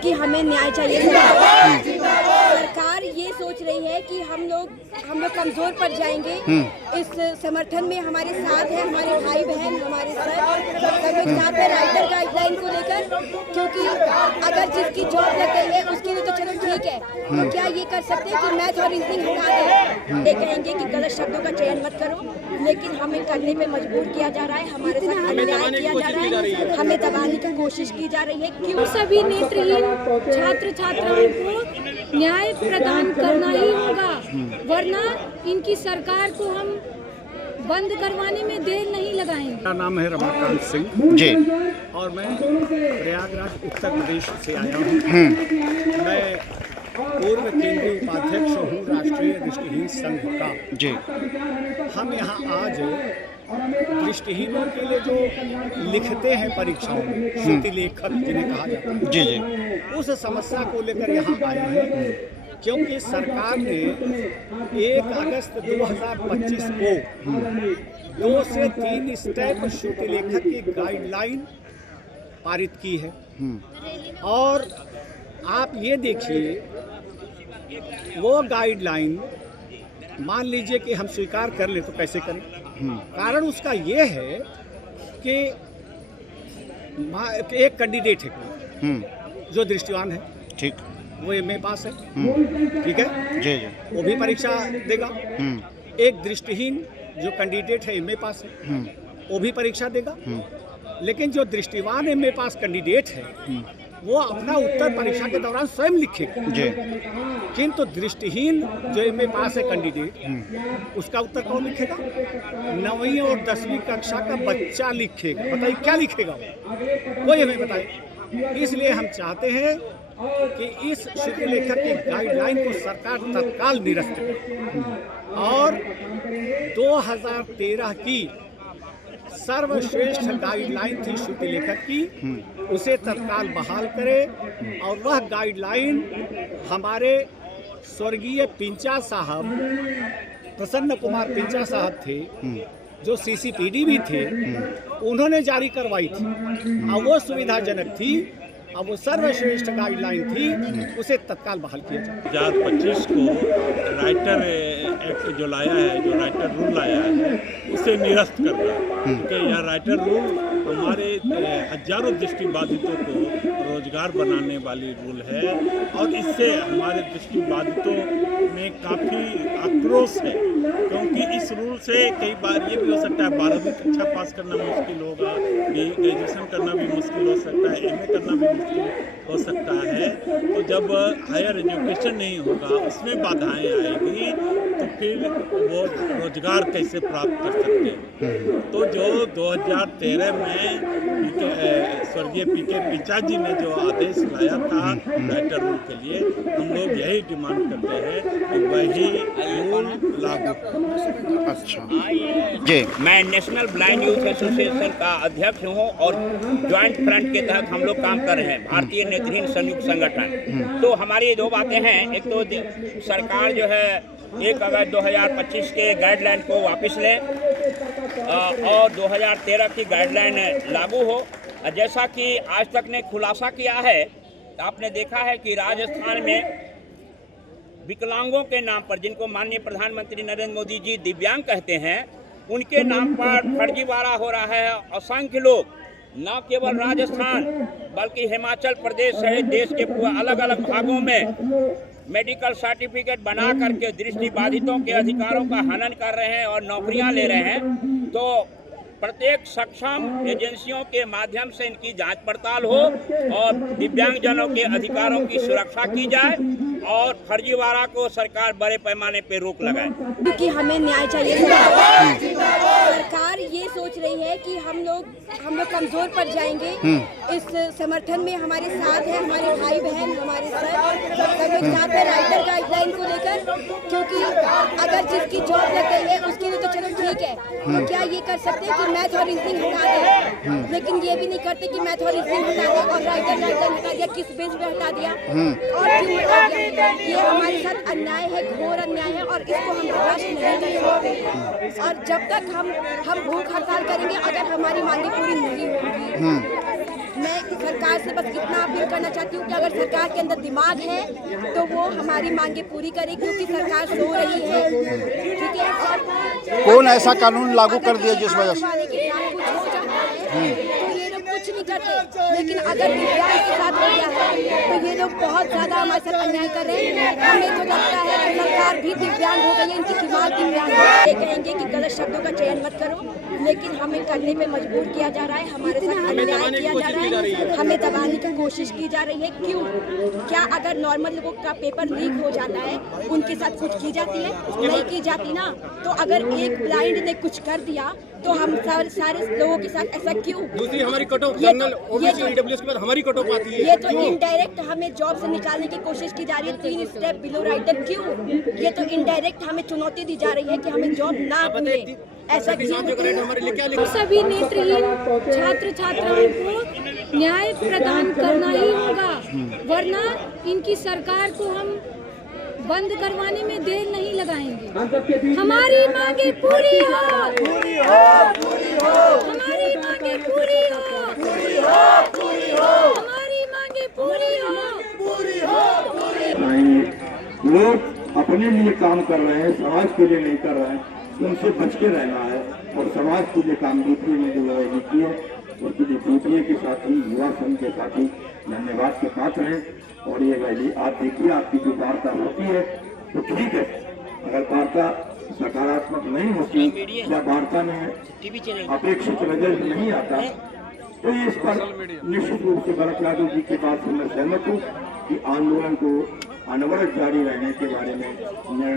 क्योंकि हमें न्याय चाहिए। सरकार ये सोच रही है कि हम लोग कमजोर पड़ जाएंगे। इस समर्थन में हमारे साथ है हमारे भाई बहन, हमारे सर सब लोग साथ है राइटर गाइडलाइन को लेकर, क्योंकि अगर जिसकी जॉब लग गई है उसके लिए तो चलो ठीक है, तो क्या ये कर सकते हैं कि मैथ और रीजनिंग हटा दें? ये कहेंगे कि गलत शब्दों का चयन मत करो, लेकिन हमें करने पे मजबूर किया जा रहा है, हमारे साथ अन्याय किया जा रहा है, हमें दबाने की कोशिश की जा रही है। क्यों सभी नेत्रहीन छात्र छात्राओं को न्याय प्रदान करना ही होगा, वरना इनकी सरकार को हम बंद करवाने में देर नहीं लगाएंगे। मेरा नाम है रमाकांत सिंह जी और मैं प्रयागराज उत्तर प्रदेश से आया हूँ। मैं पूर्व केंद्रीय उपाध्यक्ष हूँ राष्ट्रीय दृष्टिहीन संघ का। जी हम यहाँ आज दृष्टिहीनों के लिए जो लिखते हैं परीक्षाओं में, श्रुति लेखक जिन्हें कहा जाता है, जी जी उस समस्या को लेकर यहाँ आए हैं, क्योंकि सरकार ने 1 अगस्त 2025 को 2 से 3 स्टेप श्रुति लेखक की गाइडलाइन पारित की है। और आप ये देखिए, वो गाइडलाइन मान लीजिए कि हम स्वीकार कर ले तो कैसे करें? कारण उसका ये है कि एक कैंडिडेट है जो दृष्टिवान है, ठीक, वो एमए पास है, ठीक है, जी जी वो भी परीक्षा देगा। एक दृष्टिहीन जो कैंडिडेट है एमए पास है, वो भी परीक्षा देगा। लेकिन जो दृष्टिवान एमए पास कैंडिडेट है वो अपना उत्तर परीक्षा के दौरान स्वयं लिखेगा। जी किंतु दृष्टिहीन जो एमए पास है कैंडिडेट, उसका उत्तर कौन लिखेगा? 9वीं और 10वीं कक्षा का बच्चा लिखेगा। बताइए क्या लिखेगा वो? कोई हमें बताए। इसलिए हम चाहते हैं कि इस श्रुति लेखक की गाइडलाइन को सरकार तत्काल निरस्त करे और 2013 की सर्वश्रेष्ठ गाइडलाइन थी श्रुति लेखक की, उसे तत्काल बहाल करे। और वह गाइडलाइन हमारे स्वर्गीय पिंचा साहब, प्रसन्न कुमार पिंचा साहब थे, जो सीसीपीडी भी थे, उन्होंने जारी करवाई थी। अब वो सुविधाजनक थी, अब वो सर्वश्रेष्ठ गाइडलाइन थी, उसे तत्काल बहाल किया जाए। 2025 को राइटर एक्ट जो लाया है, जो राइटर रूल लाया है, उसे निरस्त करना, क्योंकि यह राइटर रूल हमारे हजारों दृष्टिबाधितों को रोजगार बनाने वाली रूल है और इससे हमारे दृष्टिबाधितों में काफ़ी आक्रोश है, क्योंकि इस रूल से कई बार ये भी हो सकता है 12वीं कक्षा पास करना मुश्किल होगा, ग्रेजुएशन करना भी मुश्किल हो सकता है, एमए करना भी मुश्किल हो सकता है। तो जब हायर एजुकेशन नहीं होगा, उसमें बाधाएं आएगी, तो फिर वो रोजगार कैसे प्राप्त कर सकते हैं? तो जो 2013 में स्वर्गीय पीके पिंचा जी ने जो आदेश लाया था राइटर रूल के लिए, हम लोग यही डिमांड करते हैं कि वही रूल लागू हो। अच्छा जी, मैं नेशनल ब्लाइंड यूथ एसोसिएशन का अध्यक्ष हूँ और ज्वाइंट फ्रंट के तहत हम लोग काम कर रहे हैं, भारतीय नेत्रहीन संयुक्त संगठन। तो हमारी 2 बातें हैं। एक तो सरकार जो है 1 अगस्त 2025 के गाइडलाइन को वापस ले और 2013 की गाइडलाइन लागू हो। जैसा कि आज तक ने खुलासा किया है, आपने देखा है कि राजस्थान में विकलांगों के नाम पर, जिनको माननीय प्रधानमंत्री नरेंद्र मोदी जी दिव्यांग कहते हैं, उनके नाम पर फर्जीवाड़ा हो रहा है। असंख्य लोग न केवल राजस्थान बल्कि हिमाचल प्रदेश सहित देश के अलग अलग भागों में मेडिकल सर्टिफिकेट बना करके दृष्टिबाधितों के अधिकारों का हनन कर रहे हैं और नौकरियां ले रहे हैं। तो प्रत्येक सक्षम एजेंसियों के माध्यम से इनकी जांच पड़ताल हो और दिव्यांगजनों के अधिकारों की सुरक्षा की जाए और फर्जीवाड़ा को सरकार बड़े पैमाने पे रोक लगाए, क्योंकि हमें न्याय चाहिए। सरकार ये सोच रही है कि हम लोग कमजोर पड़ जाएंगे। इस समर्थन में हमारे साथ है हमारे भाई बहन, हमारे सर सब लोग साथ है राइटर गाइडलाइन को लेकर, क्योंकि अगर जिसकी जॉब लग गई है उसके लिए तो चलो ठीक है, तो क्या ये कर सकते हैं कि मैथ और रीजनिंग हटा दें? लेकिन ये भी नहीं करते कि मैथ और रीजनिंग हटा दिया और राइटर गाइडलाइन हटा दिया। किस बेस पे हटा दिया और क्यों हटा दिया? ये हमारे साथ अन्याय है, घोर अन्याय है और इसको हम बर्दाश्त नहीं कर सकते। और जब तक हम भूख हड़ताल करेंगे अगर हमारी मांगे पूरी नहीं होंगी, मैं सरकार सरकार से बस इतना अपील करना चाहती हूँ कि अगर सरकार के अंदर दिमाग है तो वो हमारी मांगे पूरी करे, क्योंकि सरकार सो रही है। ठीक है, कौन ऐसा कानून लागू कर दिया जिस वजह से? वाले के साथ कुछ हो जाता है तो ये लोग कुछ नहीं करते, लेकिन अगर दिव्यांग के साथ हो गया है तो ये लोग बहुत ज्यादा हमारे साथ अन्याय कर रहे हैं। हमें तो लगता है कि सरकार भी दिव्यांग हो गई है, इनकी दिमाग दिव्यांग है। ये कहेंगे कि गलत शब्दों का चयन मत करो, लेकिन हमें करने पे मजबूर किया जा रहा है, हमारे साथ अन्याय किया जा रहा है, हमें दबाने की कोशिश की जा रही है। क्यों? क्या अगर नॉर्मल लोगों का पेपर लीक हो जाता है उनके साथ कुछ की जाती है? नहीं की जाती ना। तो अगर एक ब्लाइंड ने कुछ कर दिया तो हम सारे लोगों के साथ ऐसा क्यों? दूसरी हमारी cut off general OBC EWS के बाद हमारी कट ऑफ आती है। ये तो इनडायरेक्ट हमें जॉब से निकालने की कोशिश की जा रही है, 3 स्टेप बिलो राइटर। क्यों? ये तो इनडायरेक्ट हमें चुनौती दी जा रही है कि हमें जॉब ना मिले। ऐसा क्यों? हमारे लिए क्या हम सभी नेत्रहीन छात्र छात्राओं को न्याय प्रदान करना ही होगा, वरना इनकी सरकार को हम बंद करवाने में देर नहीं लगाएंगे। हमारी मांगे पूरी हो, हमारी मांगे पूरी हो, हमारी मांगे पूरी हो। लोग अपने लिए काम कर रहे हैं, समाज के लिए नहीं कर रहे हैं, उनसे बच के रहना है और समाज के लिए काम दूसरे ने जो लड़ाई जीती है उसके लिए दूसरे के साथी, युवा संघ के साथी धन्यवाद के पात्र हैं। और ये रैली आप देखिए, आपकी जो वार्ता होती है तो ठीक है, अगर वार्ता सकारात्मक नहीं होती या वार्ता में अपेक्षित रिजल्ट नहीं आता तो ये इस पर निश्चित रूप से भरत यादव जी के बात से मैं सहमत हूँ कि आंदोलन को अनवरत जारी रहने के बारे में निर्णय